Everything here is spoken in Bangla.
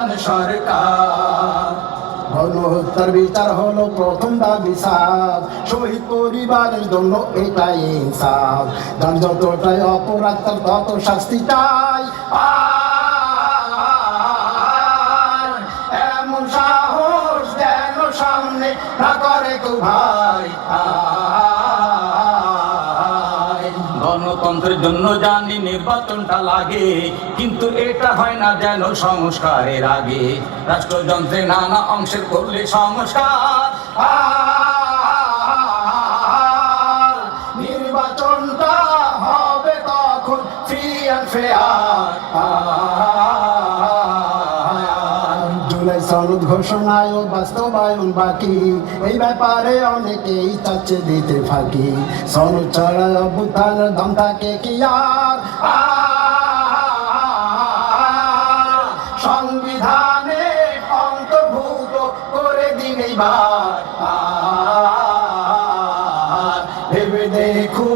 সরকার গণহত্যার বিচার হলো প্রথম দাবি সাফ, শহীদ পরিবারের জন্য এটাই ইনসাফ। যার যতটাই অপরাধ তার তত শাস্তি চাই। এমন সাহস যেন সামনে না করে কেউ ভাই। গণতন্ত্রের জন্য জানি নির্বাচনটা লাগে, কিন্তু এটা হয় না যেন সংস্কারের আগে। রাষ্ট্রযন্ত্রে নানা অংশের করলে সংস্কার, নির্বাচনটা হবে তখন ফ্রি অ্যান্ড ফেয়ার। জুলাই সনদ ঘোষণায় বাস্তবায়ন বাকি, এই ব্যাপারে অনেকেই চাচ্ছে দিতে ফাঁকি। সনদ ছাড়া অভ্যুত্থানের দাম থাকে কি আর? সংবিধানে অন্তর্ভুক্ত করে দিন এইবার, ভেবে দেখুন।